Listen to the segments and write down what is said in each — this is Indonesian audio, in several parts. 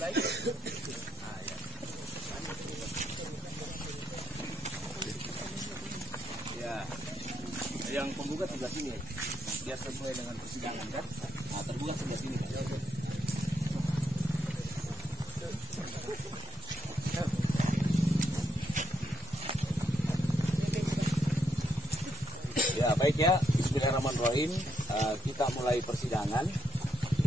mulai. Ya, yang penggugat sebelah sini, biar sesuai dengan persidangan kan. Nah, tergugat sebelah sini. Ya, baik ya. Bismillahirrahmanirrahim. Kita mulai persidangan.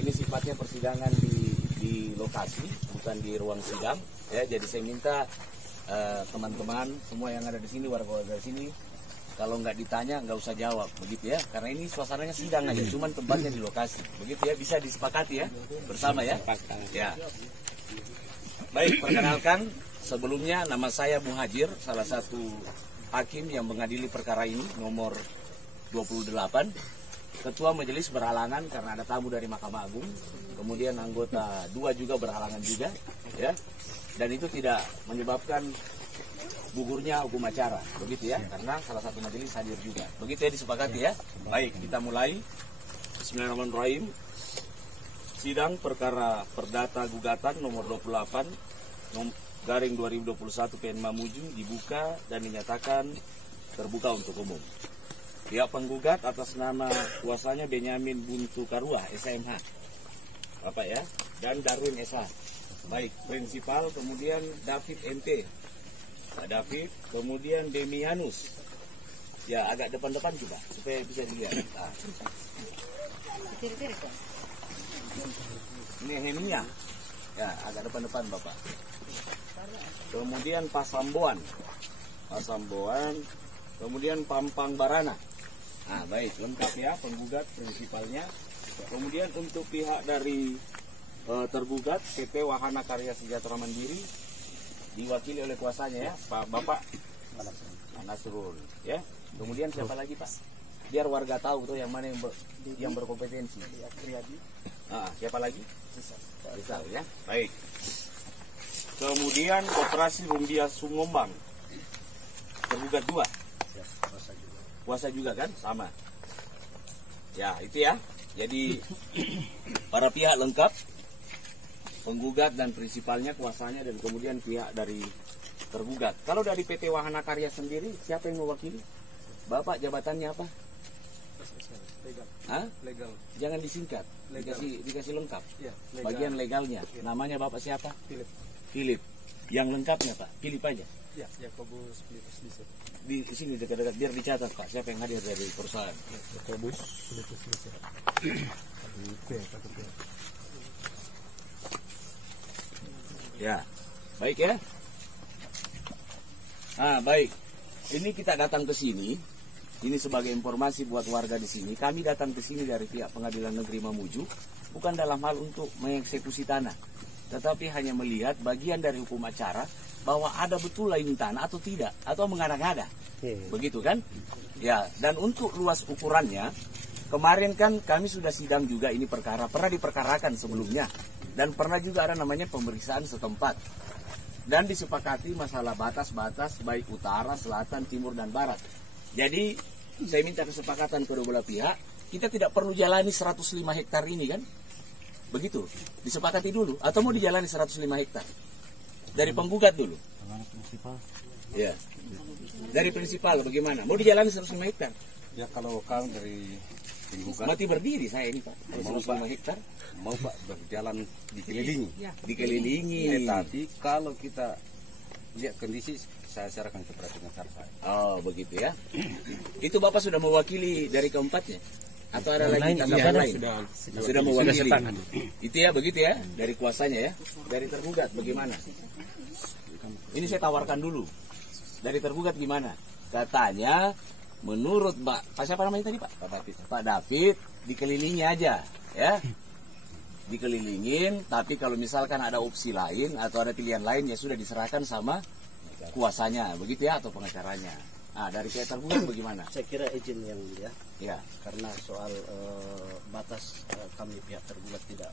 Ini sifatnya persidangan di lokasi, bukan di ruang sidang. Ya, jadi saya minta teman-teman semua yang ada di sini, warga-warga di sini, kalau nggak ditanya nggak usah jawab, begitu ya. Karena ini suasananya sidang aja, cuman tempatnya di lokasi, begitu ya. Bisa disepakati ya bersama ya. Ya. Baik, perkenalkan sebelumnya nama saya Muhajir, salah satu hakim yang mengadili perkara ini, nomor 28. Ketua majelis berhalangan karena ada tamu dari Mahkamah Agung. Kemudian anggota 2 juga berhalangan juga, ya. Dan itu tidak menyebabkan gugurnya hukum acara, begitu ya, karena salah satu majelis hadir juga. Begitu ya, disepakati ya. Baik, kita mulai. Bismillahirrahmanirrahim. Sidang perkara perdata gugatan nomor 28 garing 2021 PN Mamuju dibuka dan dinyatakan terbuka untuk umum. Pihak penggugat atas nama kuasanya Benyamin Buntu Karuah, SMH, Bapak ya, dan Darwin SH. Baik, prinsipal, kemudian David MP, Pak David, kemudian Demianus. Ya, agak depan-depan juga supaya bisa dilihat. Nah. Ini Heminya. Ya, agak depan-depan Bapak. Kemudian Pasamboan. Kemudian Pampang Barana. Nah, baik, lengkap ya penggugat prinsipalnya. Kemudian untuk pihak dari tergugat PT Wahana Karya Sejahtera Mandiri diwakili oleh kuasanya ya, Pak Bapak Nasrul ya. Kemudian siapa lagi Pak? Biar warga tahu tuh yang mana yang berkompetensi. Siapa lagi? Rizal ya. Baik. Kemudian Koperasi Rumbia Sungombang. Tergugat 2. Kuasa juga kan? Sama. Ya, itu ya. Jadi para pihak lengkap. Penggugat dan prinsipalnya, kuasanya, dan kemudian pihak dari tergugat. Kalau dari PT Wahana Karya sendiri, siapa yang mewakili? Bapak jabatannya apa? Legal. Hah? Legal. Jangan disingkat. Legal. Dikasih lengkap. Ya, legal. Bagian legalnya. Ya. Namanya Bapak siapa? Philip. Philip. Yang lengkapnya Pak, Philip aja. Ya, Yakobus Philipus Lise. Di sini dekat-dekat biar dicatat Pak, siapa yang hadir dari perusahaan. Yakobus Philipus Lise. Ya, baik ya. Baik. Ini kita datang ke sini. Ini sebagai informasi buat warga di sini. Kami datang ke sini dari pihak Pengadilan Negeri Mamuju, bukan dalam hal untuk mengeksekusi tanah, tetapi hanya melihat bagian dari hukum acara bahwa ada betul lain tanah atau tidak, atau mengada-ngada. Begitu kan? Ya, dan untuk luas ukurannya, kemarin kan kami sudah sidang juga ini perkara, pernah diperkarakan sebelumnya, dan pernah juga ada namanya pemeriksaan setempat. Dan disepakati masalah batas-batas baik utara, selatan, timur, dan barat. Jadi, saya minta kesepakatan kedua belah pihak, kita tidak perlu jalani 105 hektar ini kan? Begitu, disepakati dulu, atau mau dijalani 105 hektar? Dari penggugat dulu. Ya. Dari prinsipal bagaimana? Mau dijalani 105 hektar? Ya, kalau kami dari penggugat Mati berdiri saya ini Pak. 105 hektar. mau Pak berjalan dikelilingi. Dikelilingi. Tapi kalau kita lihat kondisi, saya serahkan kepada pengacara saya. Oh, begitu ya. Itu Bapak sudah mewakili dari keempatnya? Atau ada lagi tanggapan lain? Sudah mewakili. Itu ya, begitu ya, dari kuasanya ya. Dari tergugat bagaimana? Ini saya tawarkan dulu. Dari tergugat gimana? Katanya menurut Pak siapa namanya tadi Pak? Pak David dikelilingi aja ya. Dikelilingin, tapi kalau misalkan ada opsi lain atau ada pilihan lain ya sudah diserahkan sama kuasanya, begitu ya, atau pengacaranya. Nah, dari pihak tergugat bagaimana? Saya kira izin yang mulia, Ya. karena soal batas kami pihak tergugat tidak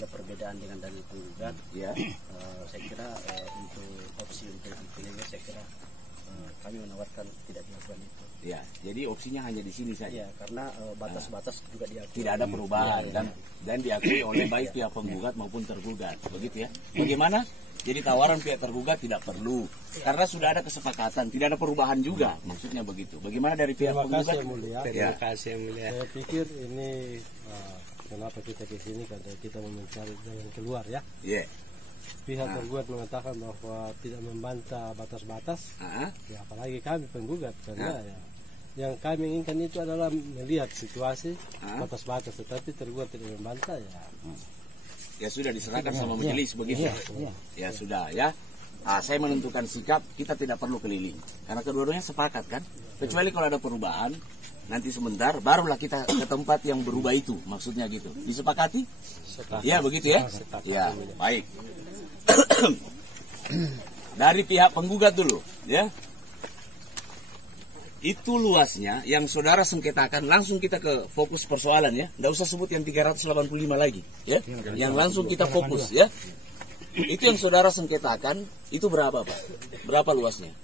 ada perbedaan dengan dalil penggugat. Ya. Saya kira untuk opsi untuk dipilihnya saya kira kami menawarkan tidak dilakukan itu. Ya, jadi opsinya hanya di sini saja. Ya, karena batas-batas juga diakui. Tidak ada perubahan dan diakui oleh baik pihak penggugat maupun tergugat, begitu ya. Bagaimana? Jadi tawaran pihak tergugat tidak perlu karena sudah ada kesepakatan, tidak ada perubahan juga, maksudnya begitu. Bagaimana dari pihak penggugat? Terima kasih yang mulia. Ya. Terima kasih yang mulia. Saya pikir ini kenapa kita ke sini karena kita mau mencari jalan keluar ya. Iya. Pihak tergugat mengatakan bahwa tidak membantah batas-batas. Ya, apalagi kami penggugat karena ya yang kami inginkan itu adalah melihat situasi batas-batas, tetapi tergugat tidak membantah ya. Ya sudah diserahkan sama majelis begitu. Ya sudah ya. Saya menentukan sikap, kita tidak perlu keliling karena kedua-duanya sepakat kan. Kecuali kalau ada perubahan, nanti sebentar barulah kita ke tempat yang berubah itu, maksudnya gitu. Disepakati? Ya begitu ya. Ya baik. Dari pihak penggugat dulu, ya. Itu luasnya yang saudara sengketakan, langsung kita ke fokus persoalan ya. Nggak usah sebut yang 385 lagi ya. Yang langsung kita fokus ya. Itu yang saudara sengketakan, itu berapa Pak? Berapa luasnya?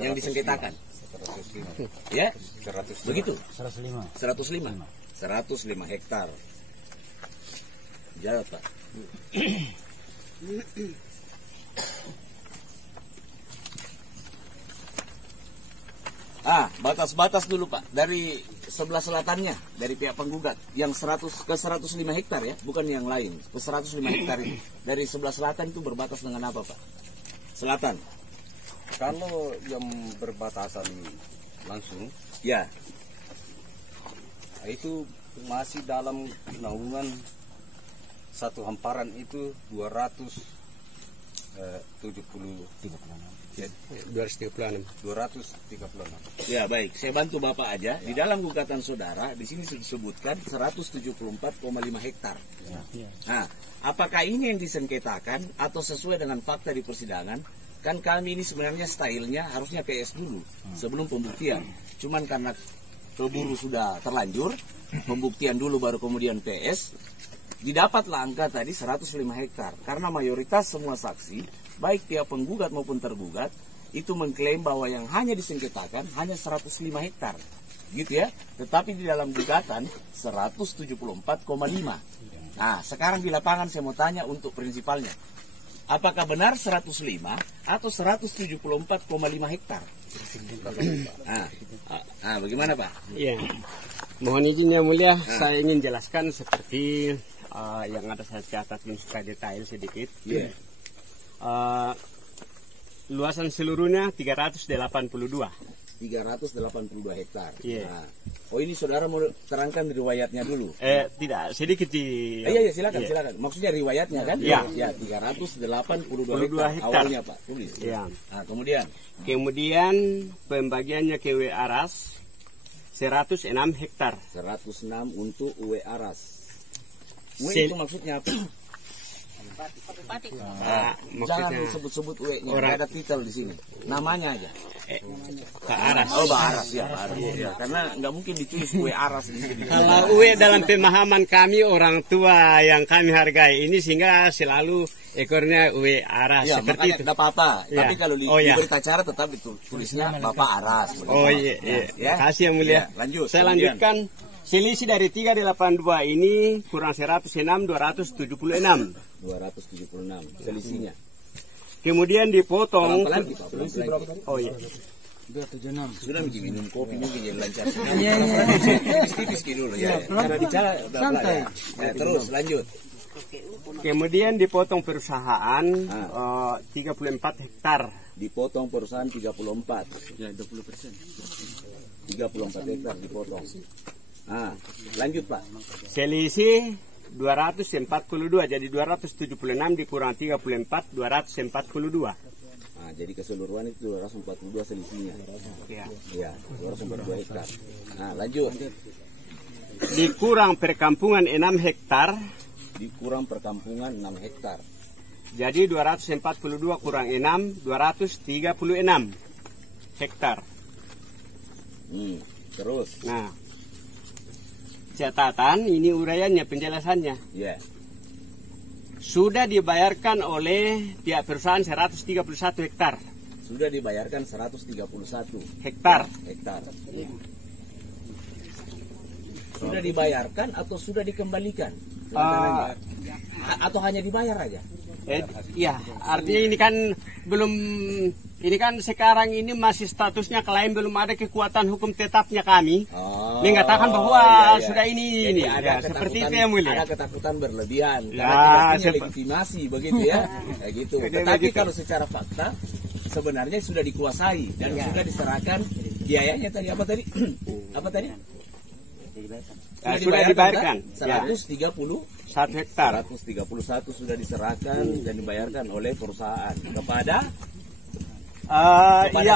Yang disengketakan? 105. Ya? 105. Begitu? 105. 105 hektar. Jawab Pak. Batas-batas dulu Pak, dari sebelah selatannya, dari pihak penggugat, yang 100 ke 105 hektar ya, bukan yang lain, ke 105 hektar ini. Dari sebelah selatan itu berbatas dengan apa Pak? Selatan? Kalau yang berbatasan langsung, Ya, itu masih dalam naungan satu hamparan itu 236. 236. ya baik, saya bantu Bapak aja. Di dalam gugatan saudara, di sini disebutkan 174,5 hektar. Nah, apakah ini yang disengketakan atau sesuai dengan fakta di persidangan? Kan kami ini sebenarnya stylenya harusnya PS dulu sebelum pembuktian. Cuman karena keburu sudah terlanjur, pembuktian dulu baru kemudian PS, didapatlah angka tadi 105 hektar. Karena mayoritas semua saksi, baik pihak penggugat maupun tergugat, itu mengklaim bahwa yang hanya disengketakan hanya 105 hektar. Gitu ya. Tetapi di dalam gugatan 174,5. Nah, sekarang di lapangan saya mau tanya untuk prinsipalnya. Apakah benar 105 atau 174,5 hektar? Bagaimana Pak? Iya. Mohon izin yang mulia, saya ingin jelaskan seperti yang ada saya catat supaya detail sedikit. Iya. Luasan seluruhnya 382. 382 hektar. Iya. Nah, ini saudara mau terangkan riwayatnya dulu. Tidak, sedikit di... Iya, silakan. Maksudnya riwayatnya kan? Iya. Ya, 382 hektar. Awalnya Pak, tulis. Iya. Nah, kemudian pembagiannya ke W Aras 106 hektar. 106 untuk UE Aras. UE Sel- itu maksudnya apa? Jangan Maksudnya sebut-sebut UE-nya, nggak ada titel di sini. Namanya aja. ke Aras. Oh, Pak Aras ya, Pak Aras. Ya, karena nggak mungkin ditulis UE Aras di sini. Kalau UE dalam pemahaman kami orang tua yang kami hargai ini sehingga selalu ekornya UE Aras Ya, seperti makanya itu. tidak apa-apa. Ya. Tapi kalau di berita acara tetap tulisnya Bapak Aras. Oh iya, Ya. Makasih yang mulia. Ya, lanjut. Saya Kemudian. lanjutkan. Selisih dari 382 ini kurang 106, 276. 276 selisihnya. Kemudian dipotong. Pelan-pelan kita, pelan-pelan. Oh iya. 276. Sudah minum kopi mungkin jadi lancar. Tipis dulu ya. Karena bicara santai. Ya, terus lanjut. Kemudian dipotong perusahaan 34 hektar. Dipotong perusahaan 34. Ya, 20%. 34 hektar dipotong. Lanjut Pak. Selisih 242, jadi 276 dikurang 34, 242. Jadi keseluruhan itu 242 selisihnya. Ya, 242 hektar. Lanjut. Dikurang perkampungan 6 hektar. Dikurang perkampungan 6 hektar. Jadi 242 kurang 6, 236 hektar. Terus. Nah, catatan ini uraiannya, penjelasannya. Ya. Sudah dibayarkan oleh pihak perusahaan 131 hektar. sudah dibayarkan 131 hektar. Sudah dibayarkan atau sudah dikembalikan? Atau hanya dibayar aja? Iya, artinya ini kan belum, ini kan sekarang ini masih statusnya klien, belum ada kekuatan hukum tetapnya kami. Mengatakan bahwa sudah ini. Jadi ya, seperti itu yang mulia. Ada ketakutan berlebihan. Ya, Karena kita punya legitimasi begitu ya. Kayak gitu. Tetapi kalau secara fakta sebenarnya sudah dikuasai dan sudah diserahkan biayanya tadi apa tadi? Apa tadi? Sudah dibayarkan 131 hektar. 131 sudah diserahkan dan dibayarkan oleh perusahaan kepada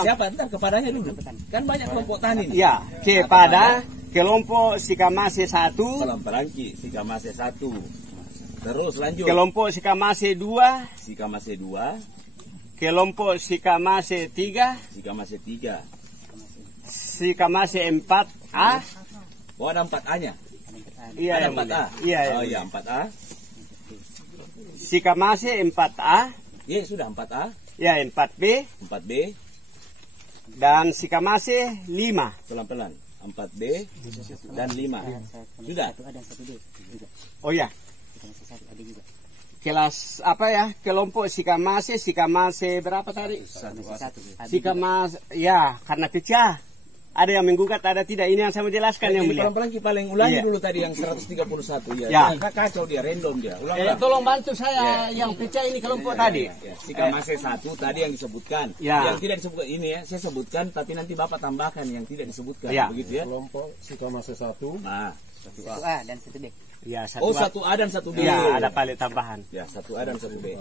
siapa? Entar kepadanya dulu. Kan banyak kelompok tani nih. Ya, kepada kelompok Sikamase 1, Pelampelanki Sikamase 1. Terus lanjut. kelompok Sikamase 2, Sikamase 2, kelompok Sikamase 3, Sikamase 3. Sikamase 4A. Oh, ada 4A-nya. Iya, Ada yang 4A. mulia. Iya, Oh iya, 4A. Sikamase 4A, Iya, sudah 4A, ya 4B, 4B, dan Sikamase 5. pelan-pelan. 4B dan 5. Sudah. Oh ya. Kelas apa ya? Kelompok Sikamase berapa tadi? Sikamase, ya, karena pecah. Ada yang menggugat, ada tidak. Ini yang saya mau jelaskan yang mulia. Pelan-pelan paling ulangi Iya. dulu tadi yang 131 ya. Ya. Kacau dia, random dia. Ulang. Tolong bantu saya yang pecah ini kelompok tadi. Ya. Sikamase 1 tadi yang disebutkan. Ya. Yang tidak disebutkan ini ya, saya sebutkan tapi nanti Bapak tambahkan yang tidak disebutkan Ya. begitu ya. Kelompok Sikamase 1. Nah, 1A dan 1B. Ya, oh 1A dan 1B. Ya, ada palet tambahan. Ya, 1A dan 1B.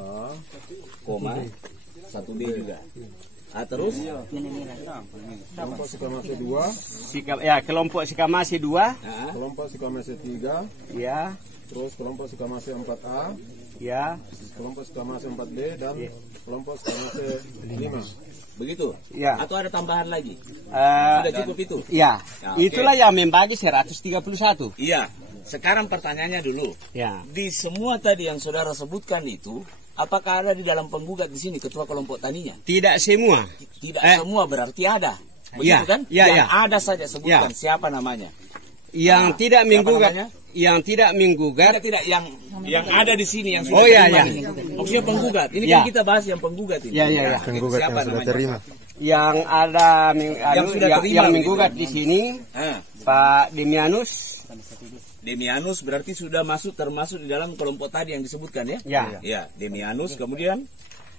Koma 1B juga. Terus Kelompok Sikamase 2. Kelompok Sikamase 2. Kelompok Sikamase 3. Ya, Terus kelompok Sikamase 4A. ya. Kelompok Sikamase 4B dan kelompok Sikamase 5. begitu. Ya. Atau ada tambahan lagi? Eh, Sudah cukup itu? ya, Ya, oke. itulah yang membagi 131. Iya. Sekarang pertanyaannya dulu. Ya. Di semua tadi yang saudara sebutkan itu, apakah ada di dalam penggugat di sini ketua kelompok taninya? Tidak semua. Tidak semua berarti ada. Begitu Ya, kan? ya, yang ya. ada saja sebutkan Ya. siapa namanya. Yang tidak siapa menggugat, namanya? yang tidak menggugat. Tidak yang ada di sini yang sudah Oh ya, terima ya. nih. Maksudnya penggugat. Ini Ya. kan kita bahas yang penggugat ini. Ya, ya, ya. Penggugat siapa yang sudah namanya? terima. Yang ada Yang sudah terima yang begitu. menggugat di sini Pak Demianus. Demianus berarti sudah termasuk di dalam kelompok tadi yang disebutkan ya? Ya. Ya, Demianus. Kemudian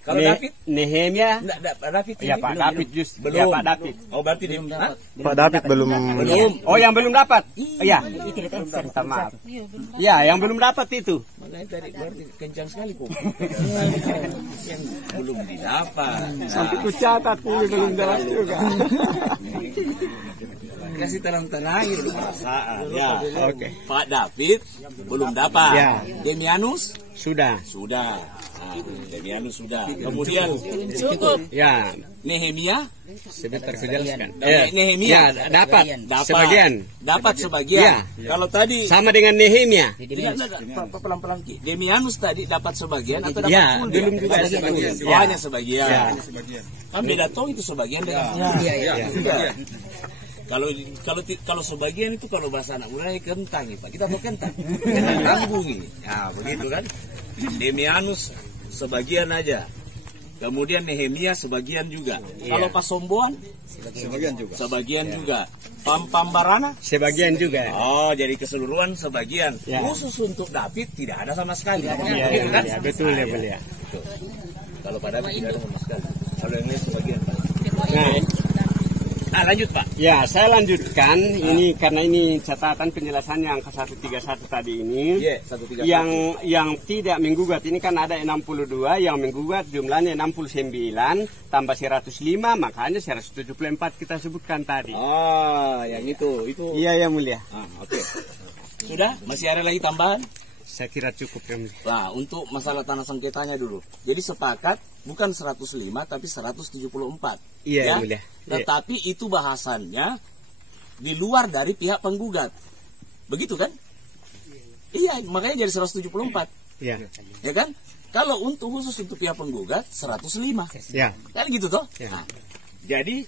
kalau David? Nehemia. Enggak, David ini Ya Pak David belum. Ya Pak David. Oh, berarti dia Pak David belum. Oh yang belum dapat. Iya. Minta maaf. Ya yang belum dapat itu. Makanya tadi berarti kencang sekali kok. Yang belum didapat. Sampai ku catat ini belum dapat juga. Kasih terang-terangin dulu perasaan. Ya. Oke. Pak David belum dapat. Ya. Demianus Sudah. sudah. Demianus sudah. Kemudian cukup. Ya. Nehemia Sebentar saya jelaskan. Nehemia Ya dapat dapat sebagian. Dapat sebagian. Ya. Kalau tadi Sama dengan Nehemia. pelan-pelan. Demianus tadi dapat sebagian atau dapat Ya, full? belum dia? juga Ada sebagian. Oh, Ya. hanya sebagian. Ya. Kan beda toh itu sebagian dengan full. Iya. Kalau sebagian itu kalau bahasa anak muda kentang ya Pak. Kita mau kentang. Tanggung ini. Ya, begitu kan. Demianus sebagian aja. Kemudian Nehemia sebagian juga. Kalau Pak Somboan sebagian juga. Pambarana Sebagian juga. oh jadi keseluruhan sebagian. Ya. Khusus untuk David tidak ada sama sekali. Iya, Begitu kan? ya, betul ya boleh ya. Betul. Kalau pada David tidak ada sama sekali. Kalau yang lain sebagian Pak. Nah, Lanjut Pak. ya saya lanjutkan ini karena ini catatan penjelasan yang ke 131 tadi ini. Iya, 131. Yang tidak menggugat ini kan ada 62, yang menggugat jumlahnya 69 tambah 105, makanya 174 kita sebutkan tadi. Oh, yang itu. Iya ya mulia. Oke. Sudah? Masih ada lagi tambahan? Saya kira cukup ya mulia. Nah, untuk masalah tanah sengketanya dulu. Jadi sepakat bukan 105 tapi 174. Iya ya? mulia. Tetapi itu bahasannya di luar dari pihak penggugat. Begitu kan? Iya, makanya jadi 174. Ya. Ya kan? Kalau untuk khusus untuk pihak penggugat 105. Ya. Kan gitu toh? Ya. Nah, jadi